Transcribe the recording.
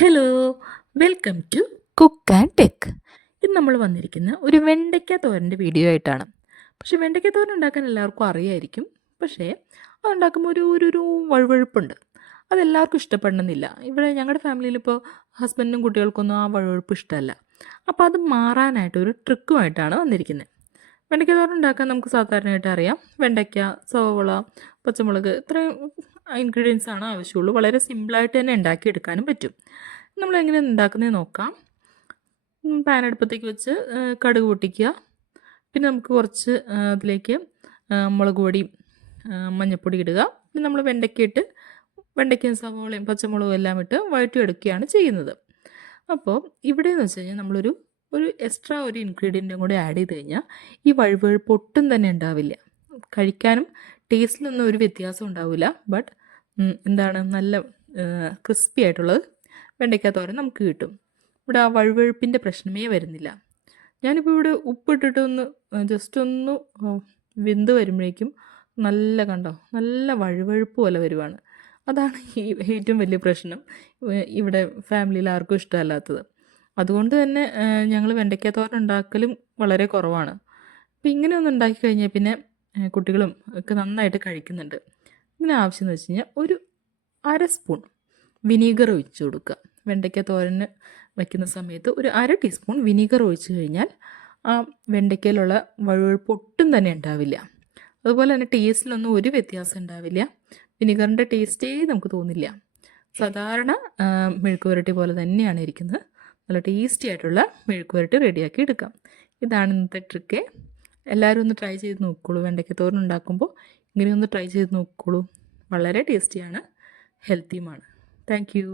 Hello, welcome to cook and tech. ഇന്ന് നമ്മൾ വന്നിരിക്കുന്ന ഒരു വെണ്ടയ്ക്ക തോരൻ്റെ വീഡിയോ ആയിട്ടാണ്. പക്ഷേ വെണ്ടയ്ക്ക തോരൻ ഉണ്ടാക്കാൻ എല്ലാവർക്കും അറിയായിരിക്കും. പക്ഷേ അതുണ്ടാക്കുമ്പോൾ ഒരു വഴുവഴുപ്പുണ്ട്. അതെല്ലാവർക്കും ഇഷ്ടപ്പെടണമെന്നില്ല. ഇവിടെ ഞങ്ങളുടെ ഫാമിലിയിൽ ഇപ്പോൾ ഹസ്ബൻഡിനും കുട്ടികൾക്കൊന്നും ആ വഴുവഴുപ്പ് ഇഷ്ടമല്ല. അപ്പോൾ അത് മാറാനായിട്ട് ഒരു ട്രിക്കുമായിട്ടാണ് വന്നിരിക്കുന്നത്. വെണ്ടയ്ക്ക തോരൻ ഉണ്ടാക്കാൻ നമുക്ക് സാധാരണയായിട്ട് അറിയാം. വെണ്ടയ്ക്ക, സവോള, പച്ചമുളക് ഇത്രയും ഇൻഗ്രീഡിയൻസ് ആണ് ആവശ്യമുള്ളൂ. വളരെ സിമ്പിളായിട്ട് തന്നെ ഉണ്ടാക്കിയെടുക്കാനും പറ്റും. നമ്മൾ എങ്ങനെയാണ് ഉണ്ടാക്കുന്നത് നോക്കാം. പാൻ അടുപ്പത്തേക്ക് വെച്ച് കടുക് പൊട്ടിക്കുക. പിന്നെ നമുക്ക് കുറച്ച് അതിലേക്ക് മുളക് പൊടിയും മഞ്ഞൾപ്പൊടി ഇടുക. പിന്നെ നമ്മൾ വെണ്ടയ്ക്കയും സവോളയും പച്ചമുളകും എല്ലാം ഇട്ട് വഴറ്റിയെടുക്കുകയാണ് ചെയ്യുന്നത്. അപ്പോൾ ഇവിടെയെന്ന് വെച്ച് കഴിഞ്ഞാൽ നമ്മളൊരു എക്സ്ട്രാ ഒരു ഇൻഗ്രീഡിയൻറ്റും കൂടി ആഡ് ചെയ്ത് കഴിഞ്ഞാൽ ഈ വഴുവഴുപ്പ് ഒട്ടും തന്നെ ഉണ്ടാവില്ല. കഴിക്കാനും ടേസ്റ്റിലൊന്നും ഒരു വ്യത്യാസം ഉണ്ടാവില്ല. ബട്ട് എന്താണ് നല്ല ക്രിസ്പി ആയിട്ടുള്ളത് വെണ്ടയ്ക്ക തോരൻ നമുക്ക് കിട്ടും. ഇവിടെ ആ വഴുവഴുപ്പിൻ്റെ പ്രശ്നമേ വരുന്നില്ല. ഞാനിപ്പോൾ ഇവിടെ ഉപ്പിട്ടിട്ട് ജസ്റ്റ് ഒന്ന് വെന്ത് വരുമ്പോഴേക്കും നല്ല വഴുവഴുപ്പ് പോലെ വരുവാണ്. അതാണ് ഈ ഏറ്റവും വലിയ പ്രശ്നം ഇവിടെ ഫാമിലിയിൽ ആർക്കും ഇഷ്ടമല്ലാത്തത്. അതുകൊണ്ട് തന്നെ ഞങ്ങൾ വെണ്ടയ്ക്ക തോരൻ ഉണ്ടാക്കലും വളരെ കുറവാണ്. അപ്പോൾ ഇങ്ങനെ ഒന്ന് ഉണ്ടാക്കി കഴിഞ്ഞാൽ പിന്നെ കുട്ടികളും ഒക്കെ നന്നായിട്ട് കഴിക്കുന്നുണ്ട്. ഇതിന് ആവശ്യം എന്ന് വെച്ച് കഴിഞ്ഞാൽ ഒരു അര സ്പൂൺ വിനീഗർ ഒഴിച്ച് കൊടുക്കുക. വെണ്ടയ്ക്ക തോരന് വയ്ക്കുന്ന സമയത്ത് ഒരു അര ടീസ്പൂൺ വിനീഗർ ഒഴിച്ച് കഴിഞ്ഞാൽ ആ വെണ്ടയ്ക്കയിലുള്ള വഴുവഴുപ്പ് ഒട്ടും തന്നെ ഉണ്ടാവില്ല. അതുപോലെ തന്നെ ടേസ്റ്റിലൊന്നും ഒരു വ്യത്യാസം ഉണ്ടാവില്ല. വിനീഗറിൻ്റെ ടേസ്റ്റേ നമുക്ക് തോന്നില്ല. സാധാരണ മെഴുക്ക് പുരട്ടി പോലെ തന്നെയാണ് ഇരിക്കുന്നത്. നല്ല ടേസ്റ്റി ആയിട്ടുള്ള മെഴുക്ക് പുരട്ടി റെഡിയാക്കി എടുക്കാം. ഇതാണ് ഇന്നത്തെ ട്രിക്ക്. എല്ലാവരും ഒന്ന് ട്രൈ ചെയ്ത് നോക്കുകയുള്ളൂ. വെണ്ടയ്ക്ക തോരൻ ഉണ്ടാക്കുമ്പോൾ ഇങ്ങനെ ഒന്ന് ട്രൈ ചെയ്ത് നോക്കുകയുള്ളൂ. വളരെ ടേസ്റ്റിയാണ്, ഹെൽത്തിയുമാണ്. Thank you.